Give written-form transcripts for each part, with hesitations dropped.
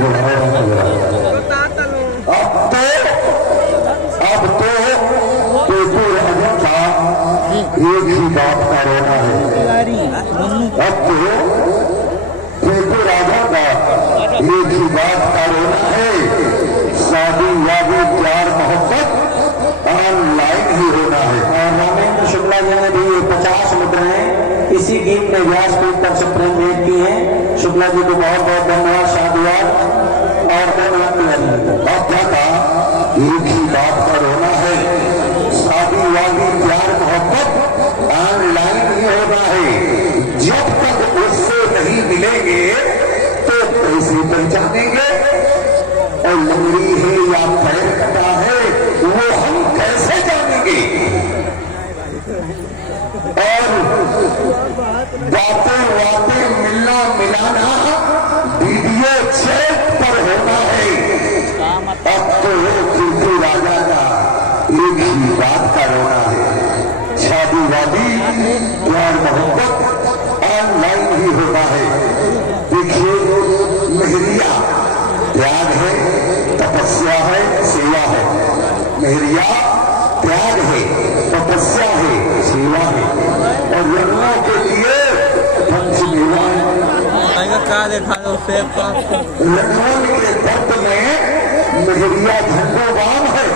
अब तो टेपू राजा का एक ही बात का रोना है। अब तो टेपू राजा का एक ही बात का रोना है, शादी वादी प्यार मोहब्बत ऑनलाइन ही होना है। और रामेंद्र शुक्ला जी ने भी 50 मुद्राएं इसी गीत में व्यासपीठ पर से प्रेम भेंट की है। शुक्ला जी को बहुत बहुत धन्यवाद, साधुवाद और धन्यवाद। का एक ही बात का रोना है, शादी वादी प्यार मोहब्बत ऑनलाइन ही होना है। जब तक उससे नहीं मिलेंगे तो कैसे पहचानेंगे? और लंगड़ी है या पैर कटा है वो हम कैसे जानेंगे? और बातें बातें मिलना मिलाना वीडियो चैट पर होना है। अब तो टेपू राजा का एक ही बात का रोना है, शादी वादी प्यार मोहब्बत ऑनलाइन ही होना है। देखिए मेहरिया त्याग है, तपस्या है, सेवा है। मेहरिया त्याग है, तपस्या है, सेवा है। और लड़कों के लिए पंचमेवा है। लड़कों के दर्द में मेहरिया झंडोबान है,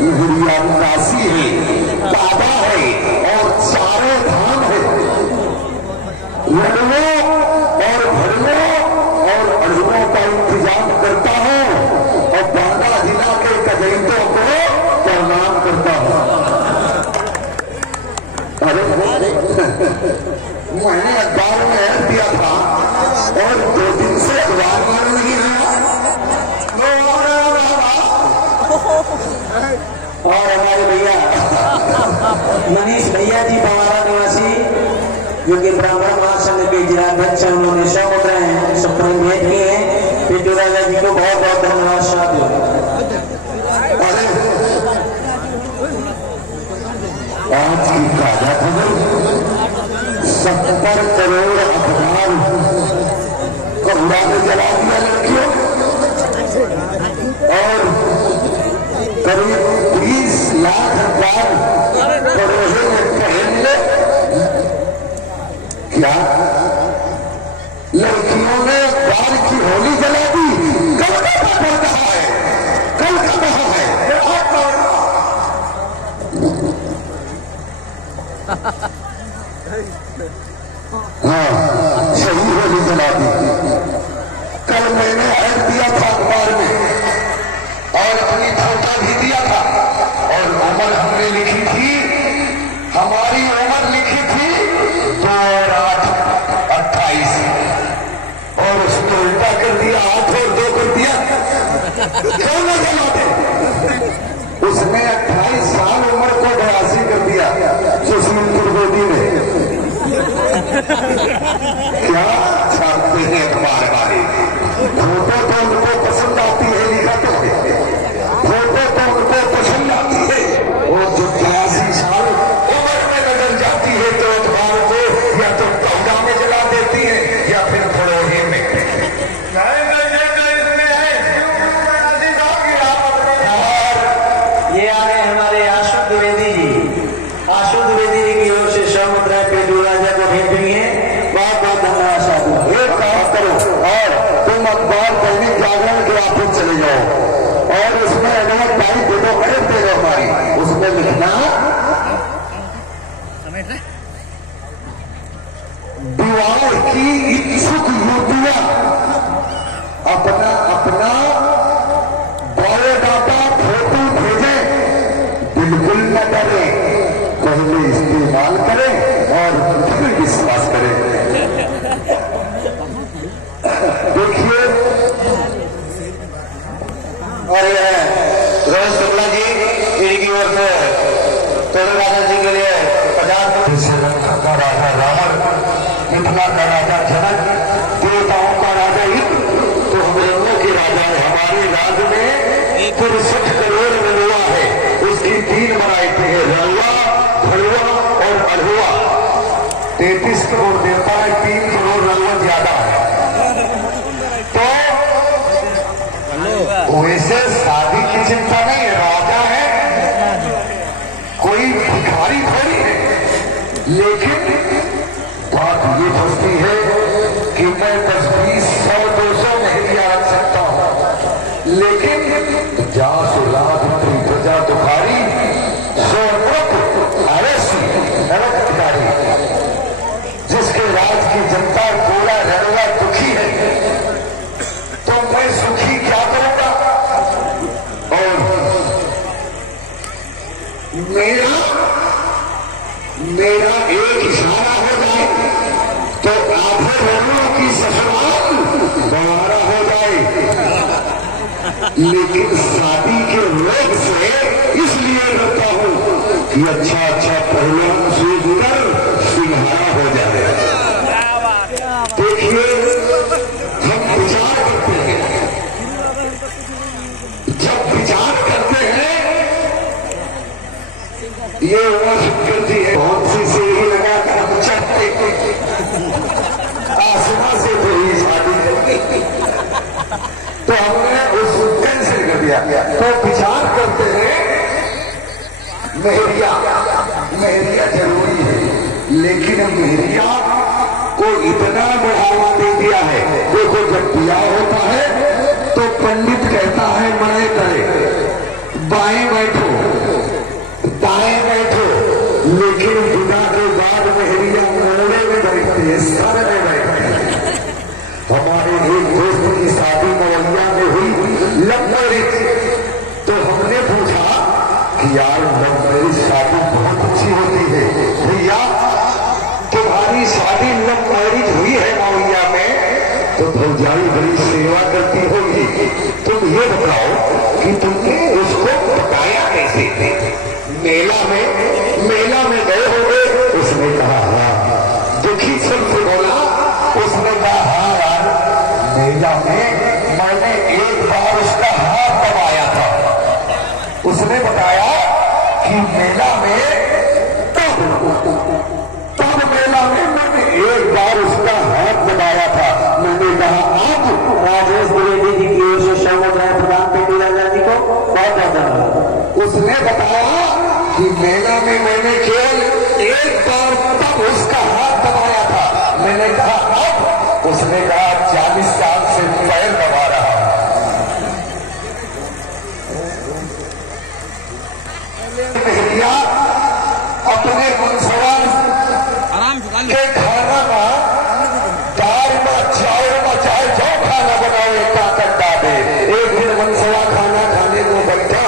मेहरिया काशी है, काबा है और चारों धाम है। लड़कों और भरनों और अड़ुओं का इंतजाम करता हूँ और बांदा जिला के कजैतों को प्रणाम करता हूँ। अरे मैंने अखबार में ऐड दिया था और 2 दिन से अखबार में नहीं आया। और हमारे भैया मनीष भैया जी पवारा निवासी जो कि ब्राह्मण महासंघ के जिलाध्यक्ष हैं, उन्होंने 100 मुद्राएं सप्रेम भेंट की है। टेपू राजा जी को बहुत बहुत धन्यवाद, साधु। आज की ताजा खबर 70 करोड़ अखबार कौड़ा ने जला दिया लड़कियों और करीब 20 लाख अखबार पड़ोसे में पहले क्या लड़कियों ने अखबार की होली जला दी। कल का खबर कहा है, कल का कहा है। हाँ सही होली जला दी। कल मैंने ऐड दिया था अखबार में और अपनी फोटा भी दिया था और उम्र हमने लिखी थी, हमारी उम्र लिखी थी 2 और 8 28 और उसने उल्टा कर दिया, 8 और 2 कर दिया। क्यों न जलाते? उसने 28 साल उम्र को 82 कर दिया सुशील त्रिवेदी ने। क्या छापते हैं अखबार वाले? फोटो तो उनको पसंद आती है, लिखा तो है, फोटो तो उनको पसंद आती है। वो जो 83 साल उम्र में नजर जाती है तो अखबार को या तो कौड़ा में जला देती है या फिर फड़ोही में। ये आ रहे हमारे आशु द्विवेदी जी। आशु द्विवेदी जी की ओर से 100 मुद्राएं टेपू राजा को भेंट हुई है। बहुत बहुत धन्यवाद, साधु। एक काम करो और तुम अखबार दैनिक जागरण के ऑफिस चले जाओ और उसमें एडवर्टाइज दे दो, खरीद दे दो हमारी। उसमें लिखना विवाह की इच्छुक युवतियां अपना अपना बायोडाटा फोटो भेजें। बिल्कुल न डरें, पहले इस्तेमाल करें और फिर विश्वास करें। देखिए और रोहित शुक्ला जी इनकी ओर से टेपू राजा जी के लिए 50 का राजा रावण, मिथिला का राजा जनक, देवताओं का राजा इंद्र, तो हम रंगों के राजा है। हमारे राज्य में 63 करोड़ नलुआ है, उसकी 3 वैरायटी है, रलुआ, भरुआ और अढ़ुआ। 33 करोड़ देता है, 3 करोड़ नलुआ ज्यादा है। तो इसे शादी की चिंता नहीं है, राजा है, कोई भिखारी थोड़ी है। लेकिन बात ये फंसती है कि मैं 10, 20, 100, 200 मेहरिया रख सकता हूं, लेकिन 50 लाख की प्रजा दुखारी, 100 नरक भिखारी, जिसके राज की जनता पूरा रगड़ा दुखी है, तो मैं सुखी क्या करूंगा? और मेरा एक इशारा हो जाए तो आधे की ससुराल दोबारा हो जाए। लेकिन शादी के रोग से इसलिए डरता हूं कि अच्छा पहलवान से गुजर सिंहारा हो जाए। देखिए, हम विचार करते हैं, जब विचार करते हैं, ये उम्र करती है, बहुत सी सीढ़ी लगा कर हम चढ़ते, आसमां से तो ही शादी, तो हमने उस कैंसिल कर दिया। तो विचार करते हैं, मेहरिया जरूरी है, लेकिन मेहरिया को इतना बढ़ावा दे दिया है। देखो, जब ब्याह होता है तो पंडित कहता है मरे करे, बाएं बैठो, दाएं बैठो, लेकिन विदा के बाद मेहरिया मोड़े में बैठते हैं, सर में बैठते हैं। हमारे एक दोस्त की शादी मवैया में हुई लव मैरिज, तो हमने पूछा कि यार लव मैरिज शादी बहुत अच्छी होती है, भैया तुम्हारी शादी लव मैरिज हुई है मवैया में, तो भौजाई बड़ी सेवा करती होगी, तुम ये बताओ कि तुमने उसको पकाया कैसे? मेला में गए होंगे? उसने कहा हाँ। दुखी सुन से बोला, उसने कहा हाँ यार, मेला में मैंने एक बार उसका हाथ दबाया था। उसने बताया कि मेला में तब मेला में मैंने एक बार उसका हाथ दबाया था। मैंने कहा आप राजेश द्विवेदी जी की ओर से समुदाय प्रदान पेटी राजा जी को बहुत धन्यवाद। उसने बताया कि मेला में मैंने केवल एक बार तब उसका हाथ दबाया था। मैंने कहा अब? उसने कहा 40 साल से पैर दबा रहा हूं। मेहरिया अपने मनसवा के खाना में दाल में चाहे जो खाना बनाओ ताकत डाले। एक दिन मनसवा खाना खाने को बैठा,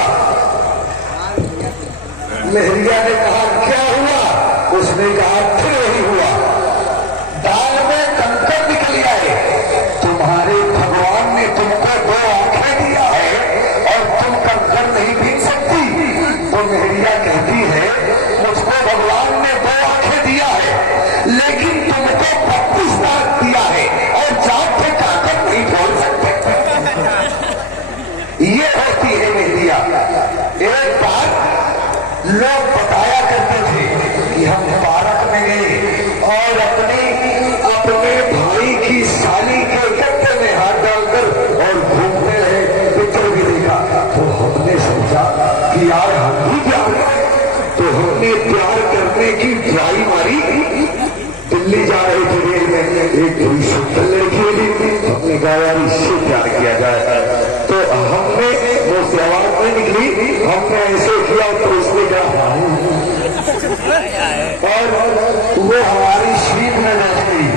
मेहरिया ने कहा क्या हुआ? उसने कहा फिर वही हुआ, दाल में कंकर निकल आए। तुम्हारे भगवान ने तुमको 2 आंखें दिया है और तुम कंकर नहीं पी सकती। तो मेहरिया कहती है मुझको भगवान ने 2 आंखें दिया है, लेकिन तुमको 32 दांत दिया है और जात पे ताकत नहीं बोल सकते। ये होती है मेहरिया। एक बार लोग बताया करते थे कि हम पार्क में गए और अपने भाई की साली के गट्टे में हाथ डालकर और घूमते रहे, पिक्चर भी देखा। तो हमने सोचा कि यार हम भी प्यार करें, तो हमने प्यार करने की ट्राई मारी। दिल्ली जा रहे थे रेल में, एक बड़ी सुंदर लड़की मिली, हमने कहा यार इससे प्यार किया जाए। तो हमने वो से आवाज नहीं निकली, हमने ऐसे किया तो उसने कहा और वो हमारी सीट में बैठ गई।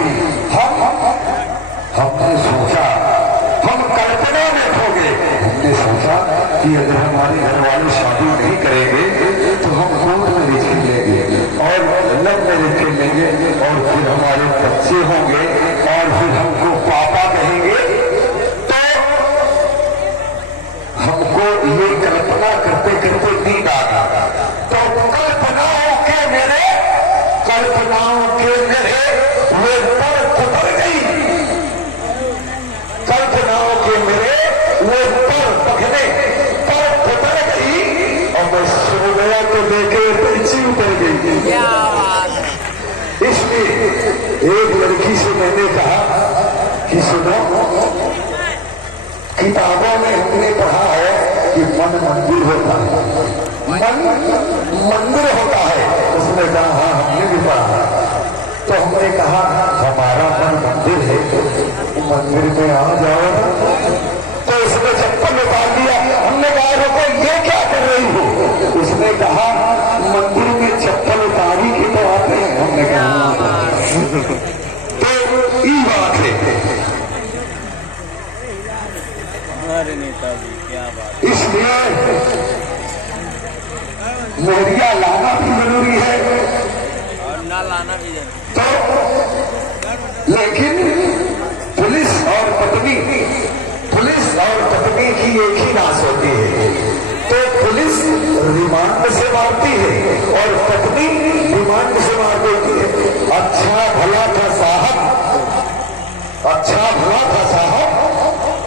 हमने सोचा, हम कल्पना में खो गए। हमने सोचा कि अगर हमारे घर वाले शादी नहीं करेंगे तो हम कोर्ट मैरिज कर लेंगे और लव मैरिज कर लेंगे और फिर हमारे बच्चे होंगे और फिर हमको पापा कहेंगे। तो हमको ये कल्पना करते करते नींद आ गया। तो कल्पनाओं के मेरे वे पर उतर गई। कल्पनाओं के मेरे वो पर पकड़े पर उतर गई और मैं सो गया तो देखे पर्ची उतर गई। इसलिए एक लड़की से मैंने कहा कि सुनो, किताबों में हमने पढ़ा है कि मन मंदिर होता है, मन मंदिर होता है। उसने कहा हाँ हमने भी पढ़ा है। तो हमने कहा हमारा मन मंदिर है, तो मंदिर में आ जाओ ना। तो उसने चप्पल उतार दिया। हमने कहा रुको ये क्या कर रही हो? उसने कहा मंदिर में चप्पल उतारी के तो आते हैं। हमने कहा तो ये बात है। हमारे नेताजी क्या बात। इसलिए मोहरिया लाना भी जरूरी है और ना लाना भी जरूरी। तो लेकिन पुलिस और पत्नी की एक ही लाश होती है। तो पुलिस रिमांड से मारती है और पत्नी रिमांड से मार देती है। अच्छा भला था साहब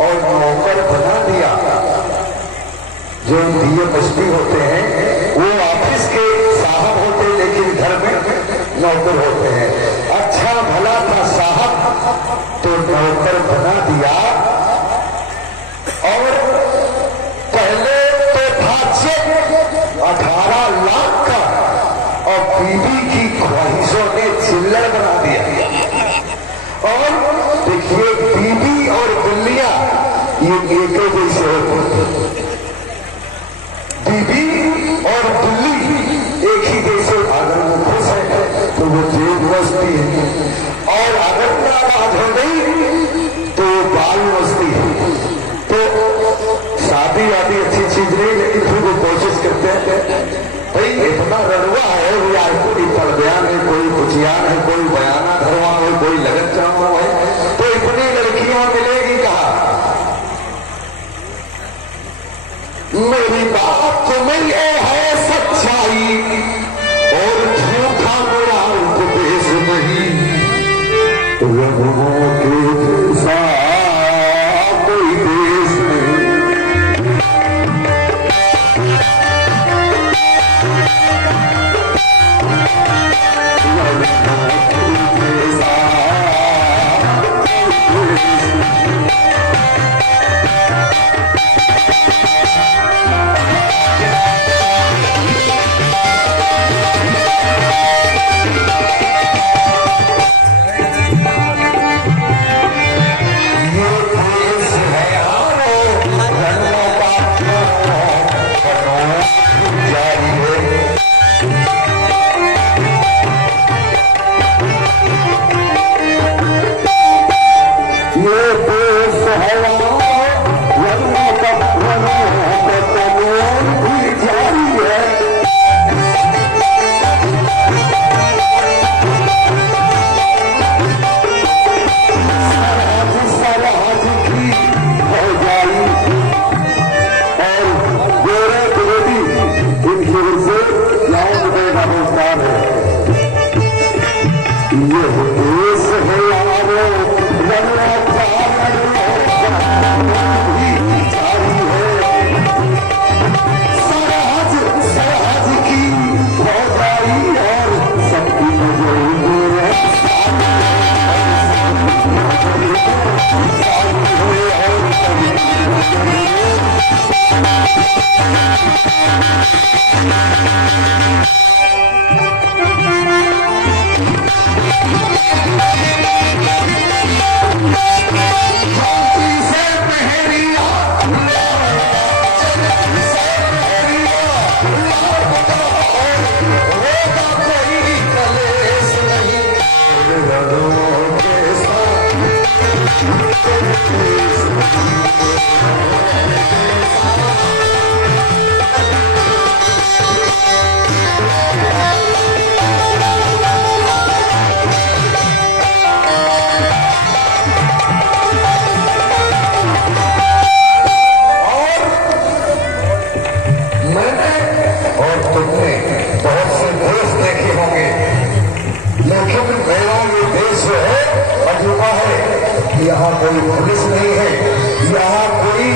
और नौकर बना दिया। जो डीएमएसपी होते हैं वो ऑफिस के साहब होते हैं, लेकिन घर में नौकर होते हैं। अच्छा भला था साहब तो नौकर बना दिया। और पहले तो था चेक 18 लाख का और बीबी की ख्वाहिशों ने चिल्लर बना दिया। और देखिए बीबी और बिल्लियां ये एक जैसे होते हैं। बीबी और बिल्ली एक ही जैसे, अगर वो खुश है तो वो जेब बसती है और अगर नाराज हो गई तो बाल बसती है। तो शादी वादी अच्छी चीज नहीं, लेकिन फिर वो कोशिश करते हैं भाई इतना रड़ुआ है, वो यार कोई परबयान है, कोई कुचियान है, कोई बयाना धरवा है, कोई लगन चढ़वा है, तो इतनी लड़कियां मिलेगी कहा। मेरी बात में ये है सच्चाई और झूठा मेरा उपदेश नहीं। रघुओं के जैसा कोई देश नहीं। यहाँ कोई पुलिस नहीं है, यहाँ कोई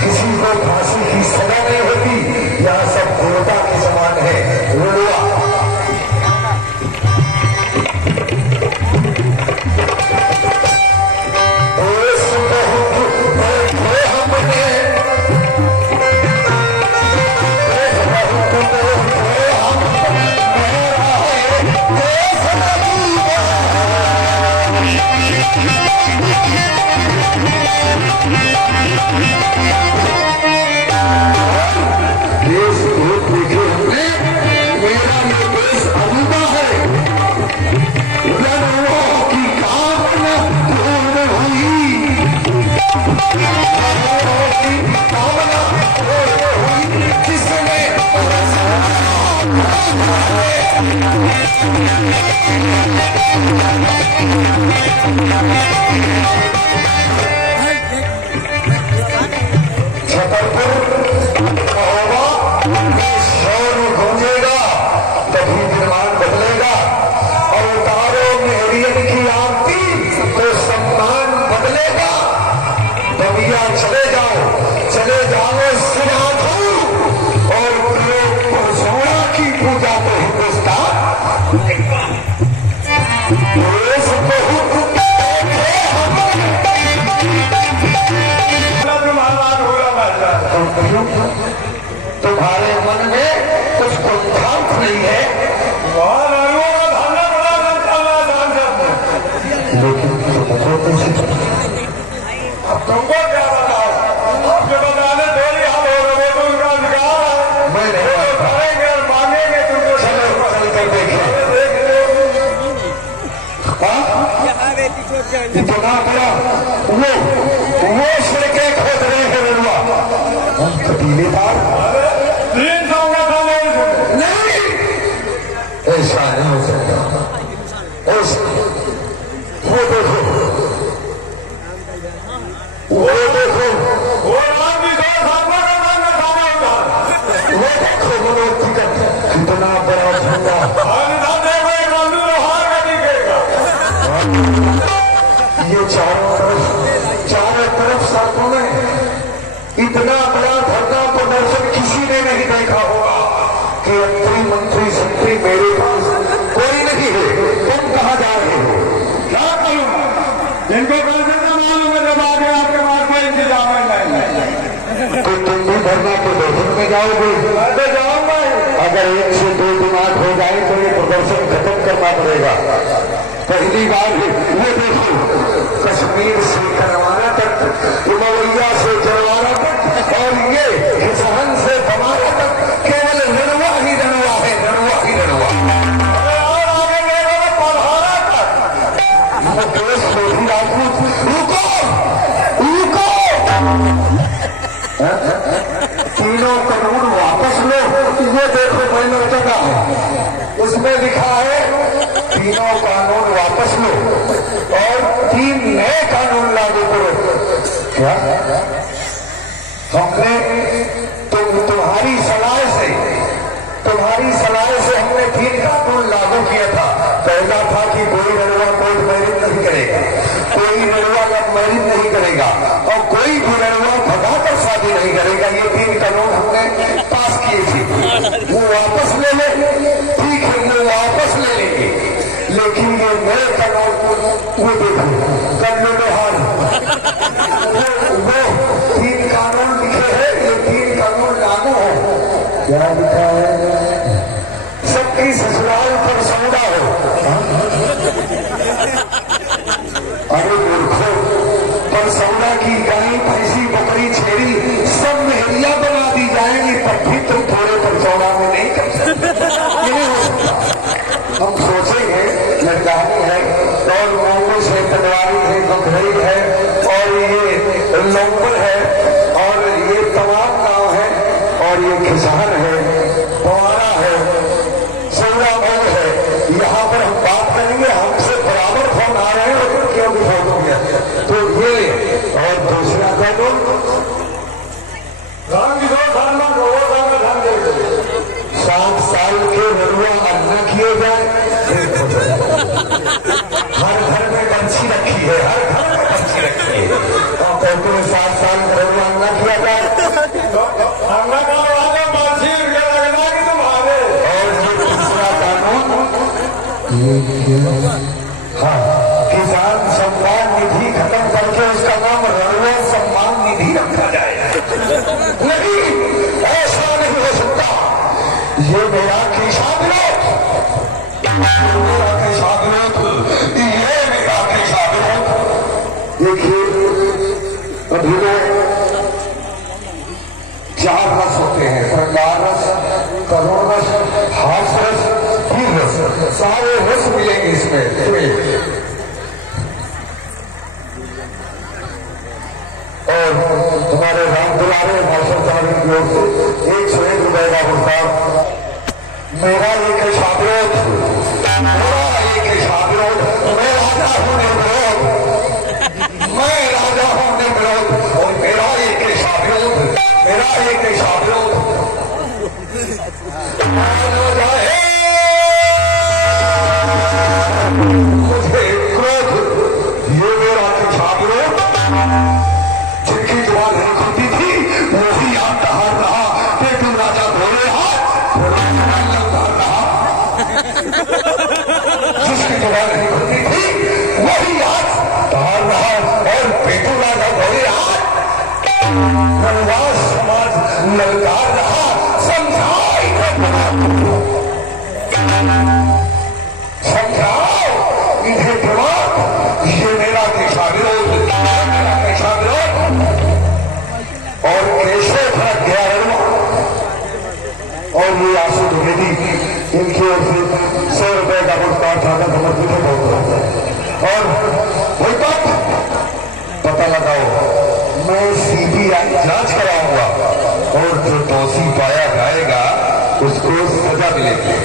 किसी को फांसी की सजा नहीं होती, यहाँ सब देवता के समान है। हमने तुम्हारे मन में कुछ कुंठांत नहीं है, अब तुमको क्या बताओ? आपके बताने थोड़ी हम हो रहे तो उनका अधिकार है। मैं नहीं करेंगे और मांगेंगे तुमको। चलो चल कर देखें। इतना बड़ा वो सिरके खोद रहे हैं बरुआ पतीलेदार 300 का था नहीं, ऐसा नहीं हो सकता। वो देखो वो राम की 2 साल का खाना होता। वो देखो मनोज का कितना बड़ा झंडा। देखो एक बंधु लोहार का दिखेगा। ये चारों तरफ सड़कों में इतना बड़ा धरना प्रदर्शन किसी ने नहीं देखा होगा कि मंत्री संतरी मेरे पास कोई नहीं है, तुम कहाँ जा रहे हो? क्या करूँ? इनको कैसे मालूम है जब आगे आपके पास कोई इंतजाम नहीं? तो तुम भी धरना प्रदर्शन में जाओगे? मैं जाऊंगा। अगर 1 से 2 दिमाग हो जाए तो ये प्रदर्शन खत्म करना पड़ेगा। पहली बार वो देखो कश्मीर से करवाना तक, मवैया से करवाना तक और ये किसान से बमारा तक केवल रणवा ही रणवा है, रणवा ही रणवा। और आगे देखो तो पधारा तक। मुकेश मोदी राजपूत रुको रुको, 3 कानून वापस लो। ये देखो मैंने जगह उसमें लिखा है 3 कानून वापस लो और 3 नए कानून लागू करो। क्या हमने तुम्हारी सलाह से हमने 3 कानून लागू किया था। पहला था कि कोई रणवा कोर्ट मैरिज नहीं करेगा, कोई रणवा लव मैरिज नहीं करेगा और कोई भी रणवा भगाकर शादी नहीं करेगा। ये 3 कानून हमने पास किए थे। वो वापस ले ले, ठीक है वो वापस ले लेंगे, लेकिन ये नए कानून वो देखो गन्ने में हार वो 3 कानून लिखे हैं। ये 3 कानून लागू हो। क्या लिखा है? सबकी ससुराल पर सौदा हो। अरे मूर्खो, पर सौदा की गाय भैंसी बकरी छेड़ी सब मेहरिया बना दी जाएंगी, पर भी तुम थोड़े पर सौदा में नहीं कर सकते। नहीं हो सकता। हम सोचेंगे लड़कानी है और मोंगो से तलवारी है, बघरई है और ये लोम्बर है और ये तमाम गांव है और ये किसान है, पवारा है, सौरा मऊ है। यहाँ पर हम बात करेंगे, हमसे बराबर फोन आ रहे हैं और क्यों भी फोन हो गया तो ये। और दूसरा कानून राम की 2 साल में 2 साल का धान दे 7 साल के नरुआ अन्ना किए जाए। हर घर में पंछी रखी है, हर घर में पंछी रखी है और कहते हैं 7 साल का नरुआ अन्ना किया जाए। अंगा का वाले माछी क्या लगना कि तुम्हारे। और ये तीसरा कानून, हाँ, किसान सम्मान निधि खत्म करके उसका नाम रणवा सम्मान निधि रखा जाए। नहीं, ऐसा नहीं हो सकता। ये मेरा कृषा विरोध, ये मेरा कृषा विरोध सुनिए। और तुम्हारे राम दुलारे मास्टर साहब की ओर से 101 रुपए का पुरस्कार। मेरा एक शाबिरोध, मेरा एक शाबिरोध, मैं राजा हूँ निर्विरोध, मैं राजा हूँ निर्विरोध, और मेरा एक शाबिरोध, मेरा एक शाबिरोध मुझे क्रोध, ये मेरा शाबिरोध जिनकी जुबान नहीं खुलती थी वही याद हार रहा कि तुम राजा भोले जिसकी जुबान नहीं खुलती थी वही याद हार रहा और पेटू राजा भोले वनवास समाज ललकार रहा। समझाओ इन्हें दिमाग, ये मेरा कैसा विरोध, मेरा कैसा विरोध। और कैसे फर्क गया है और ये आंसू द्विवेदी इनकी ओर से 100 रुपए का पुरस्कार था समर्पित है बहुत। और वही बात पता लगाओ, मैं सीबीआई जांच कराऊंगा और जो दोषी पाया जाएगा उसको सजा मिलेगी।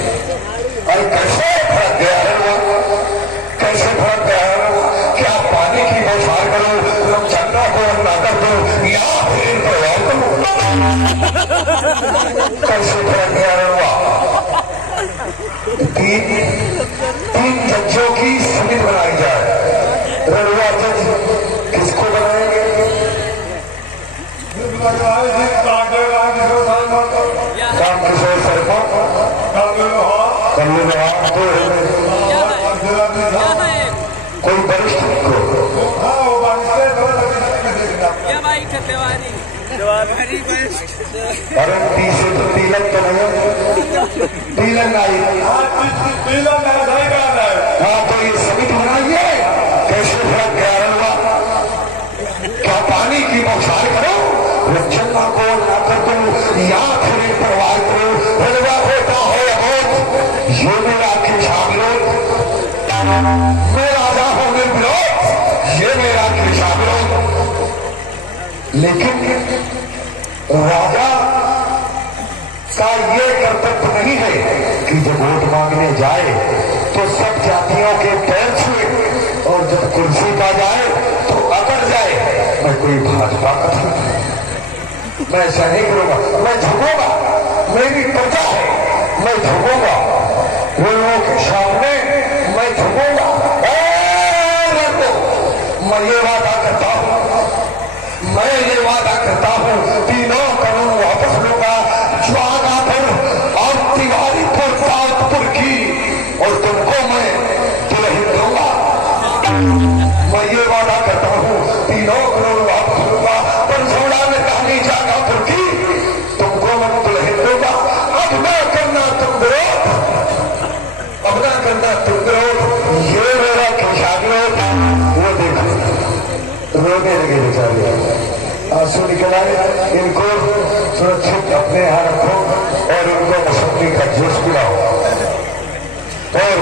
और कैसे फर्क गया है वो, कैसे फर्क गया है वो, क्या पानी की बौछार करो, लोग चंदा को अंडा कर दो या फिर इनको याद करो, कैसे फर्क गया है वो। तीन जजों की समिति बनाई जाए। रड़ुआ जज किसको बनाएंगे? राम किशोर शर्मा, कोई वरिष्ठ को अरे तीसरे तो तिलक तो नहीं, तिलक आई। हाँ तो ये समिति बनाइए। कैसे फर्क गया हुआ, क्या पानी की बौछार करो, चंदा को ना कर दो या फिर परवाह करो, हलवा होता है अबोध, ये मेरा खिंचा विरोध, मैं राजा हूं निर्विरोध, ये मेरा खिंचा विरोध। लेकिन राजा का ये कर्तव्य नहीं है कि जब वोट मांगने जाए तो सब जातियों के पैर छुए और जब कुर्सी पा जाए तो अकड़ जाए। मैं कोई भाजपा का मैं ऐसा नहीं करूंगा, मैं झुकूंगा, मेरी प्रजा है, मैं झुकूंगा उन लोगों के सामने, मैं झुकूंगा। मैं ये वादा करता हूं, मैं ये वादा करता हूं, 3 करोड़ वापस लूंगा ज्वालापुर और तिवारीपुर ताजपुर की, और तुमको मैं दुल्हन दूंगा। मैं ये वादा करता हूं, 3 करोड़ वापस लूंगा परसोड़ा में कहानी जागापुर की, तुमको मैं दुल्हन दूंगा। अब ना करना तुम विरोध, अब ना करना तुम विरोध, ये मेरा कैसा विरोध। वो देखो रोने लगे बेचारे, आंसू निकल आए। इनको सुरक्षित अपने यहाँ रखो और इनको मौसमी का जूस पिलाओ और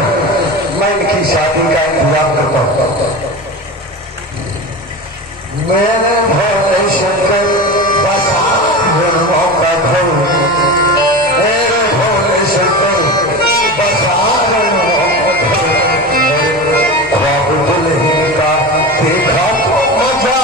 मैं इनकी शादी का इंतजाम करता हूँ। मैंने भोले शंकर बसा का घर, मेरे भोले शंकर बसा ख्वाब दुल्हन का देखा तो मजा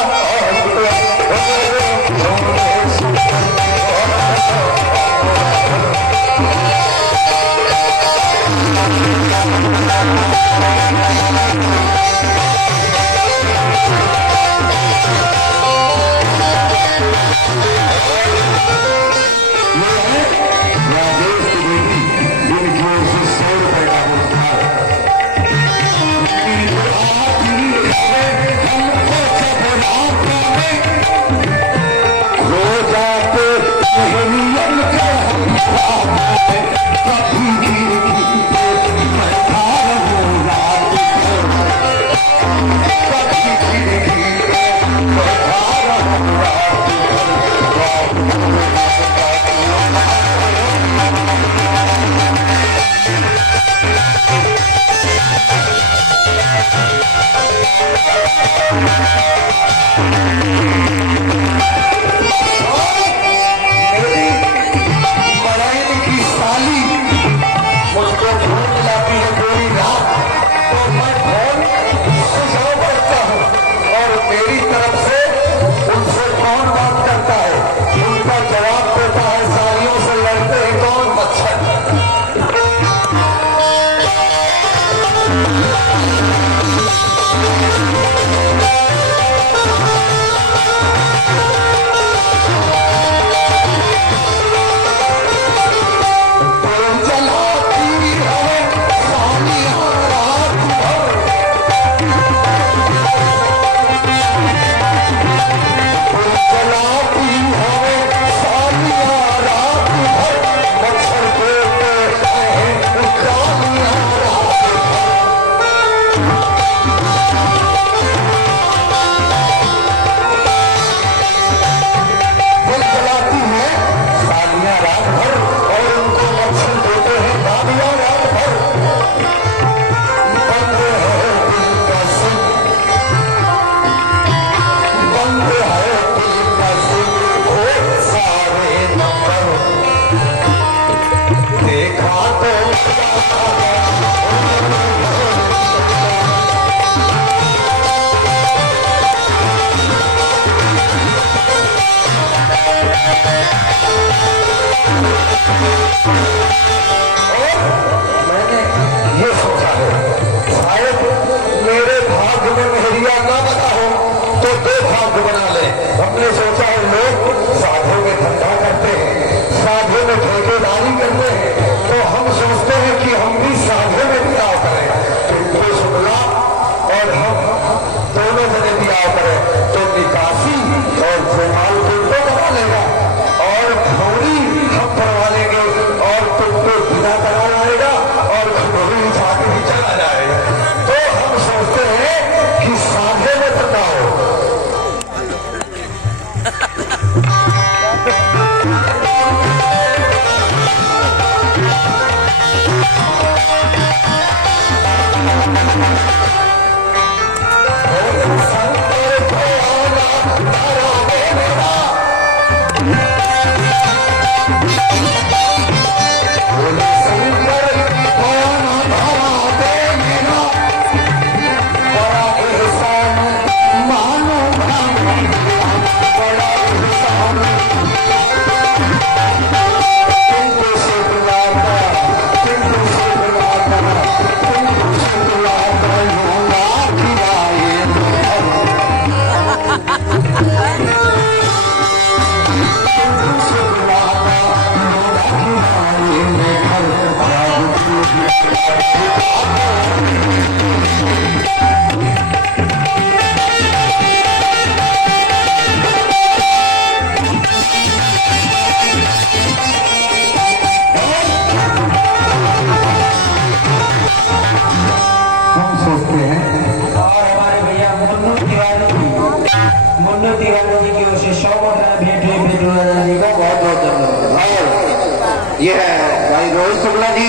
ये है भाई रोहित शुक्ला जी,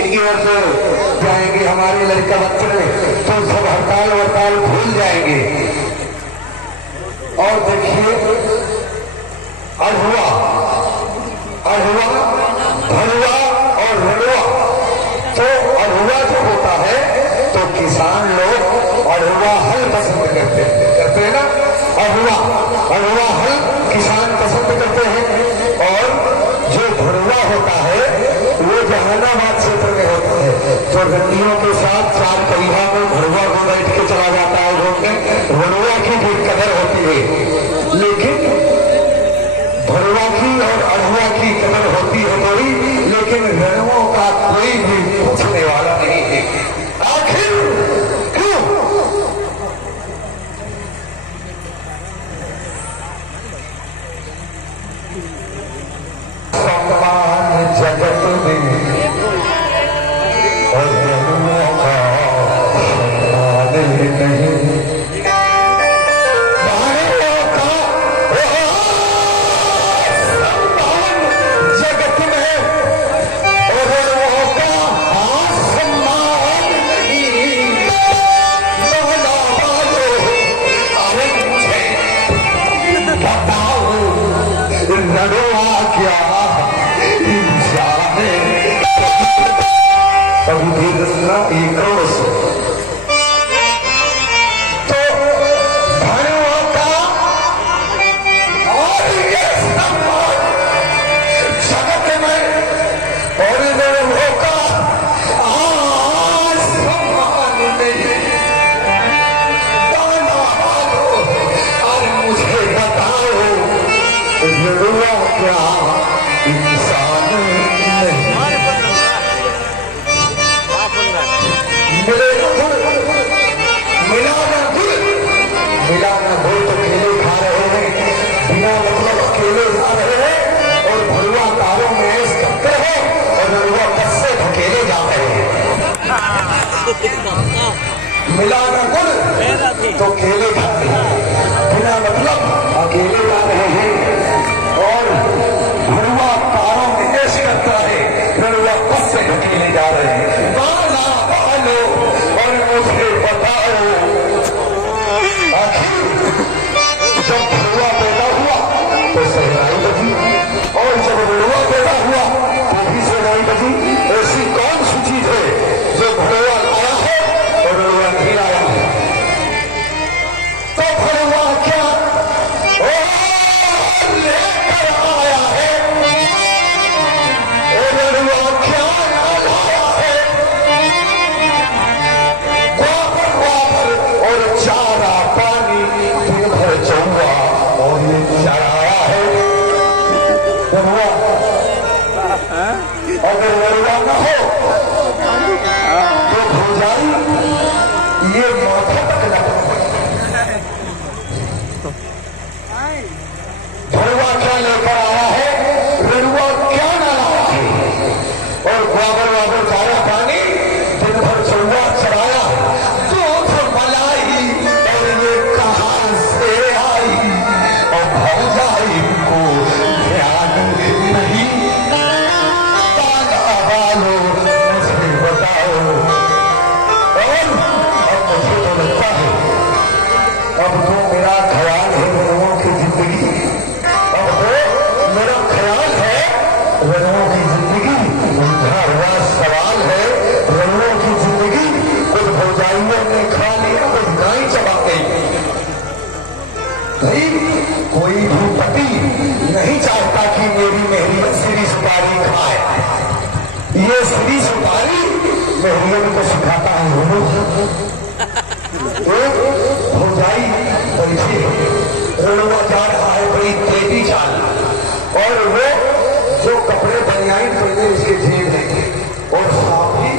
इनकी ओर से जाएंगे हमारे लड़का बच्चे तो सब हड़ताल भूल जाएंगे। और देखिए अढ़ुआ भरुआ और रड़ुआ, तो अढ़ुआ जो होता है तो किसान लोग अढ़ुआ हल पसंद करते हैं ना, अढ़ुआ हल किसान पसंद करते हैं। और जो भरुआ होता है वो जहानाबाद क्षेत्र में होता है, तो रंडियों के साथ 4 पहिया में भरुआ को बैठ के चला जाता है घूमने, भरुआ की भी कदर होती है। लेकिन भरुआ की और अढ़ुआ की कदर होती है थोड़ी, लेकिन रणुओं का कोई भी पूछने वाला नहीं है। आखिर क्यों? सम्मान जगत में और रणुओं का मिला ना गुड़ तो केले खाते हैं, बिना मतलब अकेले गा रहे हैं। और भरुआ तारों में ऐश करता है, भरुआ बस से ढकेले जा रहे हैं। गाना बालो और मुझे बताओ, आखिर जब भरुआ पैदा हुआ तो सहनाई बजी, और जब भरुआ पैदा हुआ तो भी सहनाई बजी। ऐसी कौन सी चीज है जो भरुआ आया है और भरुआ नहीं आया है? तो भरुआ क्या लेकर आया है, और भरुआ क्या लाया है? ग्वाबर ग्वाबर और चारा पानी दिन भर चौवा और ये चढ़ाया है। भरुआ अगर भरुआ न हो तो भौजाई ये माथा तक न भरुआ क्या लेकर आया है, भरुआ क्या न लाया है? और ग्वाबर ग्वाबर चारा पानी दिन भर चौवा चढ़ाया, दूध मलाई और ये कहां से आई? और भौजाई को ध्यान नहीं, ताना वालो मुझे बताओ। और अब मुझे तो लगता है अब तो मेरा ख्याल है वरुओं की जिंदगी, अब तो मेरा ख्याल है वरुओं की जिंदगी उलझा हुआ सवाल है। वरुओं की जिंदगी कुछ भौजाइयों ने खा लिया, कुछ गाय चबा गई। भाई कोई भी पति नहीं चाहता कि मेरी मेहरियत सीरी सुपारी खाए। ये सीरी सुपारी मेहरियत को सिखाता है। एक भौजाई बैठी है, रड़ुआ जा रहा है बड़ी तेजी चाल, और वो जो कपड़े बनियान पहने उसके जेब है और साथी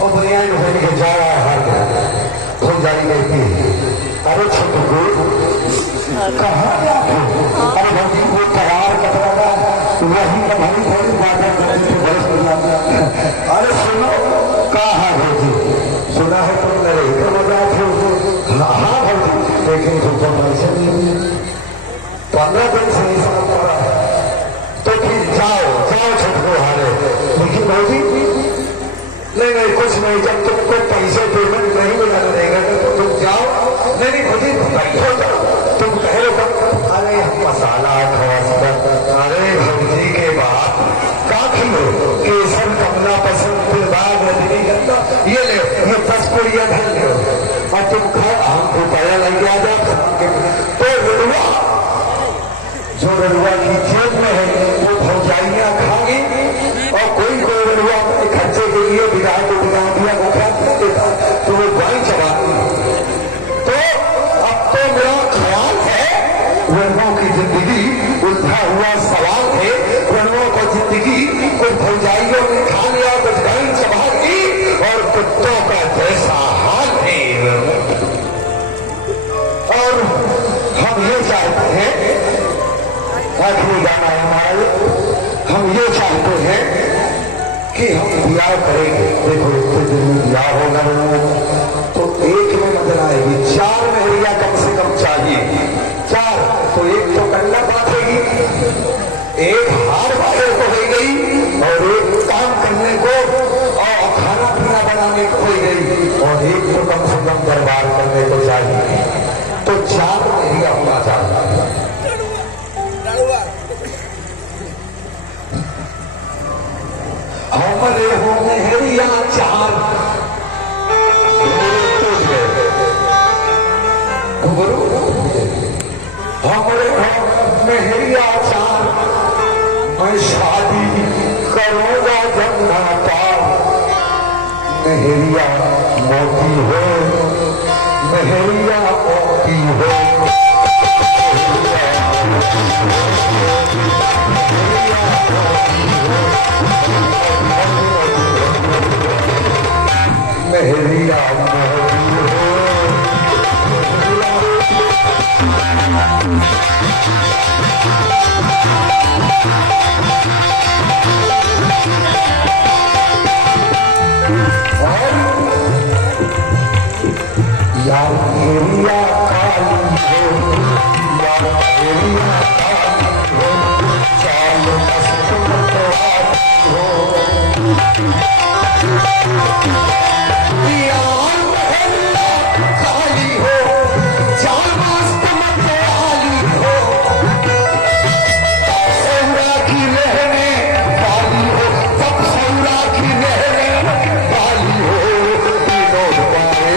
और बनियान पहन के जा रहा है हाथ में। भौजाई कहती है, अरे छोटे को कहाँ गया तू? अरे भौजी वो तैयार कपड़ा का वही कभी थोड़ी बातें करती थी, बरस मिला। अरे सुनो, कहाँ भौजी? सुना है तुम मेरे इधर बजा थे। हाँ भौजी, लेकिन तुमको पैसे नहीं मिले, 15 दिन से हिसाब कर रहा है। तो फिर जाओ जाओ छुटको हारे। लेकिन भौजी नहीं कुछ नहीं, जब तुमको पैसे पेमेंट नहीं मिला रहेगा तो तुम जाओ। नहीं भौजी बैठो जाओ, तुम कह लो अरे मसाला अरे भौजी के बाद काफी हो केसर कमला पसंद फिलबाग रजनीगंधा ये ले, ये 10 पुड़िया धर लो और तुम खाओ, हमको पहले लग गया जाओ। तो रड़ुआ जो रड़ुआ की जेब में है वो भौजाइयां खागी, और कोई कोई रड़ुआ अपने खर्चे के लिए बिगाड़ को बिगा दिया वो खा देता तो वो गाय चबाती। तो अब तो मेरा ख्याल है वरुओं की जिंदगी उलझा हुआ सवाल है। वरुओं को जिंदगी कुछ भौजाइयों ने खा लिया, कुछ गाय चबा दी, और कुत्तों का जैसा हाल है। और हम ये चाहते हैं, आखिरी गाना है हमारा, हम ये चाहते हैं कि हम ब्याह करेंगे। देखो इतने दिन में ब्याह होगा तो एक में मजा आएगी, 4 मेहरिया कम से कम चाहिए। 4 तो एक तो कन्ना बांधेगी, एक हार वाले को हो गई, और एक काम करने को और खाना पीना बनाने को हो गई, और एक तो कम से कम दरबार करने को चाहिए। तो 4 मेहरिया होना चाहिए। हमारे हो मेहरिया 4 हमारे हो मेहरिया 4 मैं शादी करूंगा जब ना पार। मेहरिया मोती हो, मेहरिया मोती हो, मेहरिया यार एरिया काली हो, यार एरिया काली हो, चाल मस्त मतवाली हो, यार महल्ला काली हो, चाल मस्त मतवाली हो, सौरा की लहरें काली हो, सब सौरा की लहरें काली हो, विनोद पाए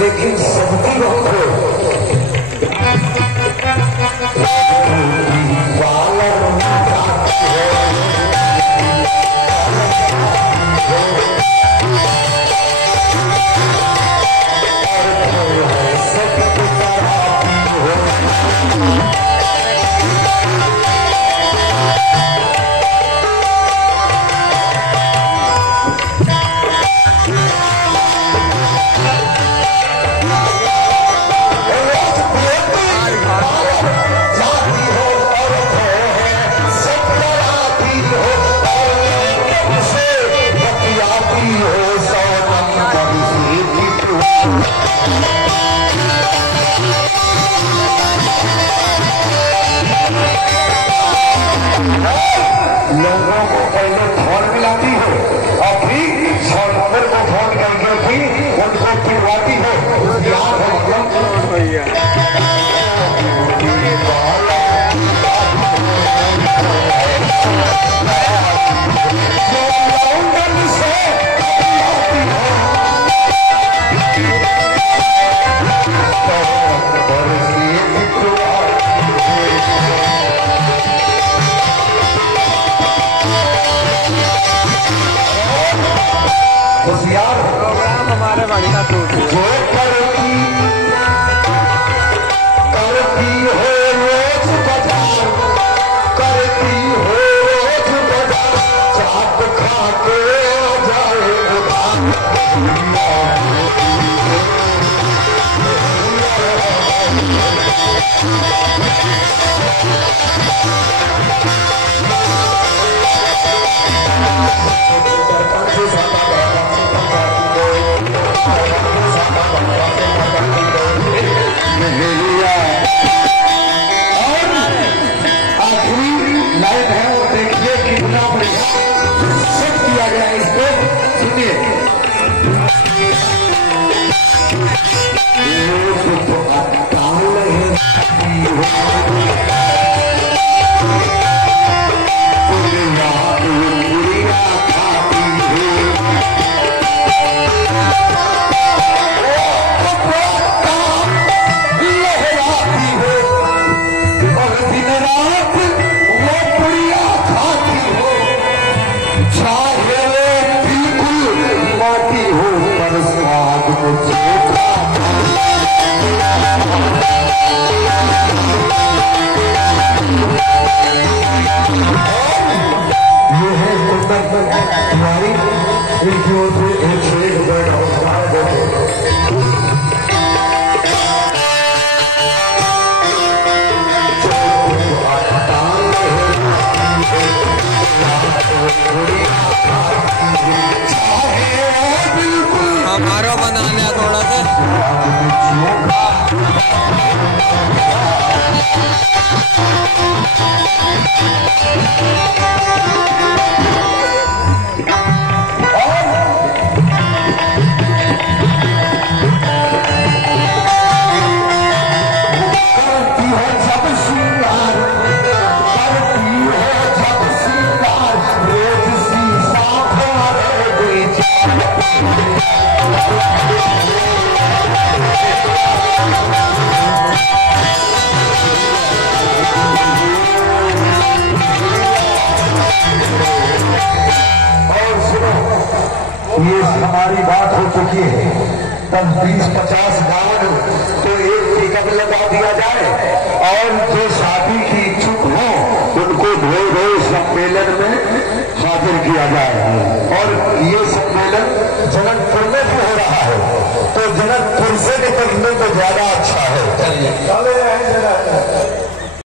लेकिन सबकी बहुत हो लोगों को पहले फोन मिलाती हो और फिर सोनपुर को फोन करके फिर उनको पिलवाती हो, उसकी आंख होशियार प्रोग्राम हमारे बढ़िया तो जो करती हो रोज बाजार, करती हो रोज बाजार, चाट खा के जाए आखिरी लाइन है वो देखिए कितना बढ़िया सेट किया गया है इसको, सुनिए। हमारा बना लिया थोड़ा सा रोज सी साथ ये हमारी बात हो चुकी है, तब 20-50 गाँव तो एक टिकट लगा दिया जाए और जो शादी की इच्छुक हो उनको धोए सम्मेलन में हाजिर किया जाए। और ये सम्मेलन जनकपुर में भी हो रहा है, तो जनकपुर से निकलने तो ज्यादा अच्छा है।